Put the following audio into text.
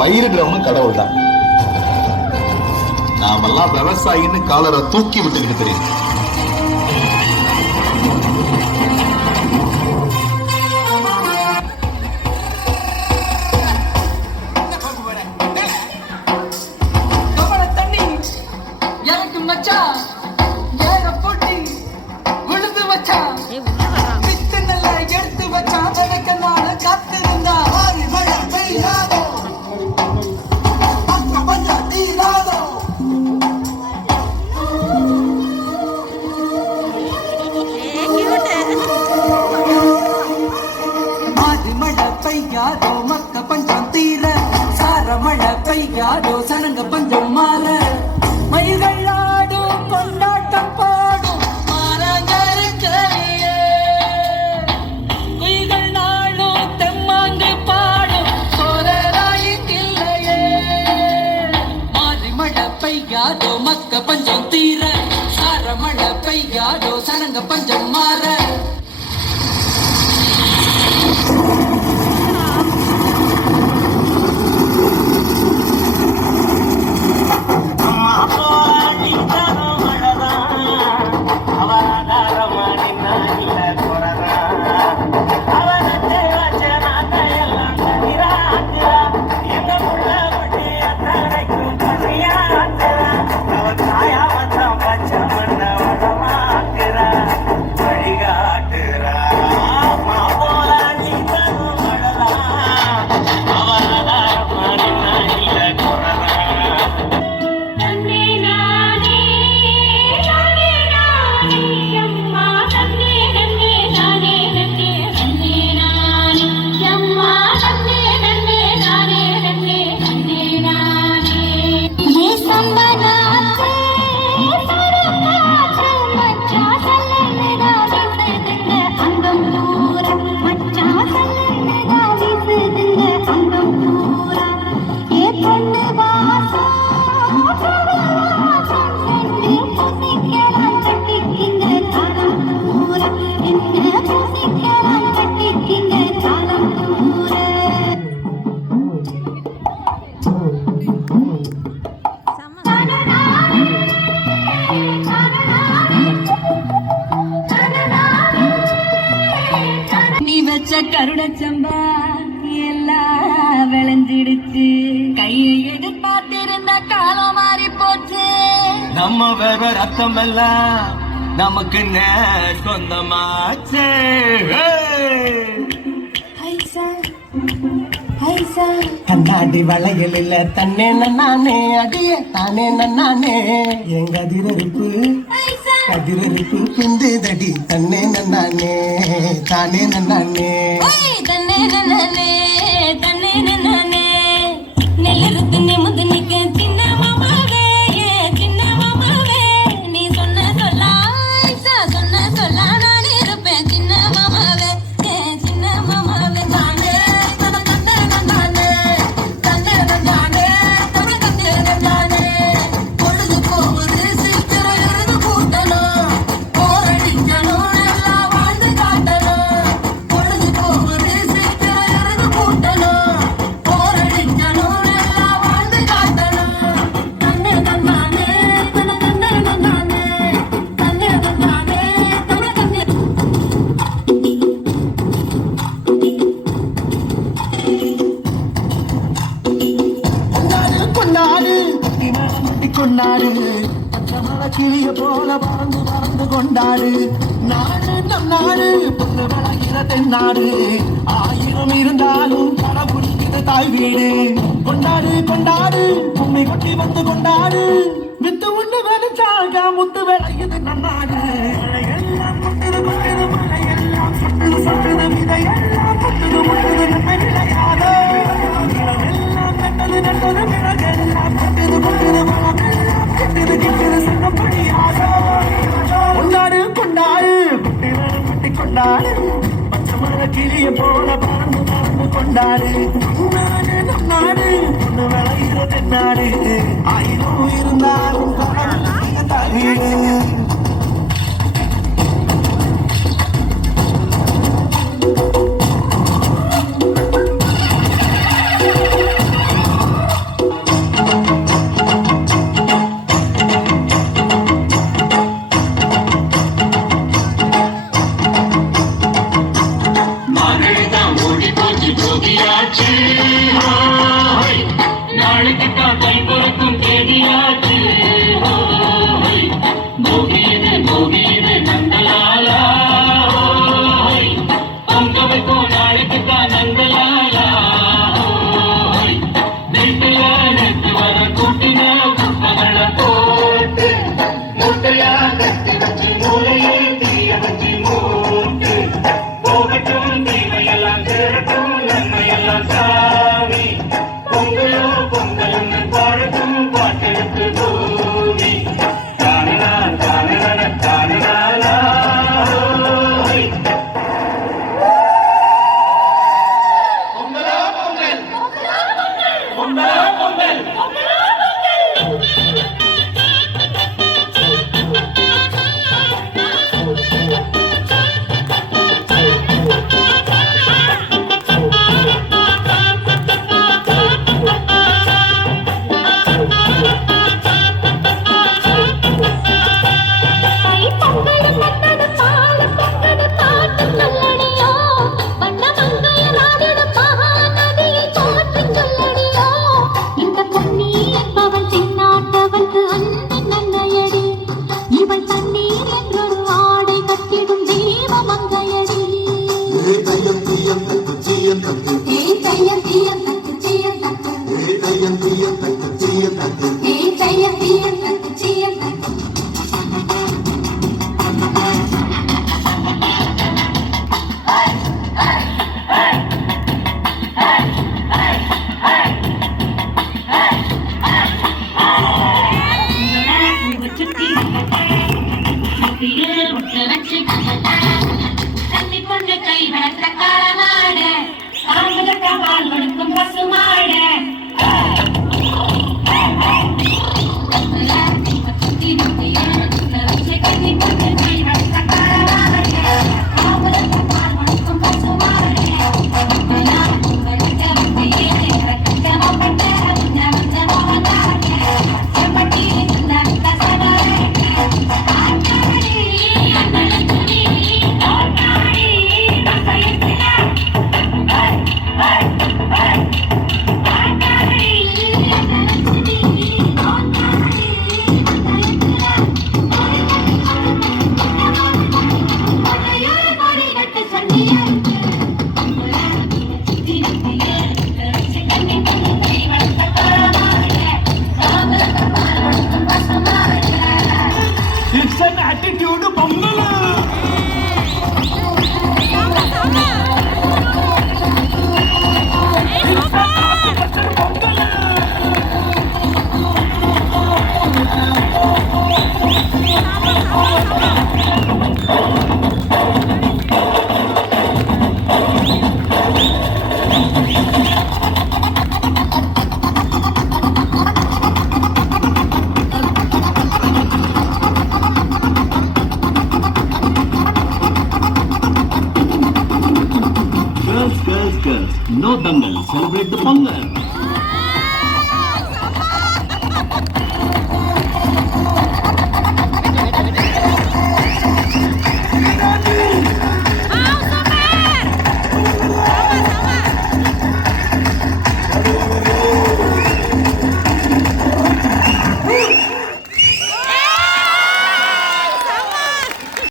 பயிரிடுறவனும் கடவுள் தான். நாமெல்லாம் விவசாயின்னு காலரை தூக்கி விட்டுக்கிட்டு தெரியும். பெய்யாதோ மக்க பஞ்சம் தீர, சார மழை பெய்யாதோ சனங்க பஞ்சம் மாற, மயில்கள் ஆடும் கொண்டாட்டம் பாடும் மாறாங்கருக்கையே, குயில்கள் நாளும் தெம்மாங்கு பாடும் சோரராயில்லையே. மாறி மழை பெய்யாதோ மக்க பஞ்சம் தீர, சார மழை பெய்யாதோ சனங்க பஞ்சம் மாற. கருடச்சம்பா எல்லாம் விளைஞ்சிடுச்சு, கையை எதிர்பார்த்திருந்த காலம் மாறி போச்சு. நம்ம வேற ரத்தம் எல்லாம் நமக்கு சொந்தமாச்சு. கண்ணாடி வளையல் இல்ல தன்னே நானே, அடியே தானே நானே, எங்க அதிரரிப்பு கதிரரிப்பு பிந்துதடி தன்னே நானே, தானே நானே, தன்னே நானே, தன்னே நானே. நெல்லறுத்து நிமிந்து நிக்க சின்ன மாமாவே, சின்ன மாமாவே, நீ சொன்ன சொல்லா சொன்ன சொல்லா நான் இருப்பேன் சின்ன மாமாவே, சின்ன மாமாவே. தானே தன்னே நானே, தன்னே நானே, தன்னே நானே. பொழுது போகுது சீக்கிரம் எழுது கூட்டணும், போரடிக்கணும் நல்லா வாழ்ந்து காட்டணும். பொழுது போகுது சீக்கிரம் எழுது கூட்டணும், போரடிக்கணும் நல்லா வாழ்ந்து காட்டணும். தன்னே நானே, தன்னே நானே, தன்னே நானே, தன்னே. கொண்டாடு கொண்டாடு பச்சமர கிளிய போல பறந்து பறந்து கொண்டாடு. நாடு நம் நாடு பொண்ணு வளர்கிற தென்னாடு, ஆயிரம் இருந்தாலும் கடவுள் இது தாய் வீடு. கொண்டாடு கொண்டாடு உண்மை கொட்டி வந்து கொண்டாடு, வித்து உண்டு விளைச்சாக முத்து விளையுது நன்னாடு. எல்லாம் கொட்டுது கொட்டுது மழையெல்லாம் சொட்டுது சொட்டுது விதையெல்லாம் கொட்டுது முட்டுது நன்மை விளையாதோ. எல்லாம் நட்டது நட்டது விறகெல்லாம் கொட்டுது கொட்டுது மரமெல்லாம் கெட்டுது கெட்டுது சங்கப்படியாதோ. கொண்டாடு கொண்டாடு குட்டி வேணும் குட்டி கொண்டாடு, பச்சை மர கிளிய போல பறந்து பறந்து கொண்டாடு. நாடு நம் நாடு பொண்ணு விளையிற தென்னாடு, ஆயிரம் இருந்தாலும் கடவுள் தாவீடு. வந்தாச்சு ஹோய். நாளைக்கு தான் கை பொறுக்கும் தேதியாச்சு ஹோய். போகியது நந்தலாலா ஹோய். பொங்க வைக்கும் நாளைக்கு தான் நந்தலாலா ஹோய். வீட்டுல நேற்று வர கூட்டின குப்பகளை போட்டு மூட்டையா கட்டி வச்சு மூலையே தீய வச்சு மூட்டு போகட்டும் தீமையெல்லாம் சேரட்டும் நன்மையெல்லாம் சாமி பொங்கலோ பொங்கல்னு பாடட்டும் பாட்டெடுத்து பூமி தானனா தானன தானனாலா ஹோய். பொங்கலோ பொங்கல் பொங்கலோ பொங்கல் தை பொங்கல் வந்தது பால் பொங்கல் பாட்டு சொல்லடியோ வண்ண மங்கைய நாடிடும் மகாநதியை போற்றி சொல்லடியோ இந்த பொன்னி என்பவள் தென்னாட்டவൾക്ക് அன்பு நன்னையடி இவள் தண்ணீர் என்றொரு ஆடை கட்டிடும் தெய்வ மங்கையடி தையம் தீயம் தக்கு ஜீயம் தக்கு ஏய் தையம் தீயம் தக்கு ஜீயம் தக்கு தையம் தீயம் தக்கு ஜீயம் தக்கு ஏய் தையம் தீயம் தக்கு ஜீயம் தக்கு It's an attitude Pongal Girls, no dangal. Celebrate the Pongal.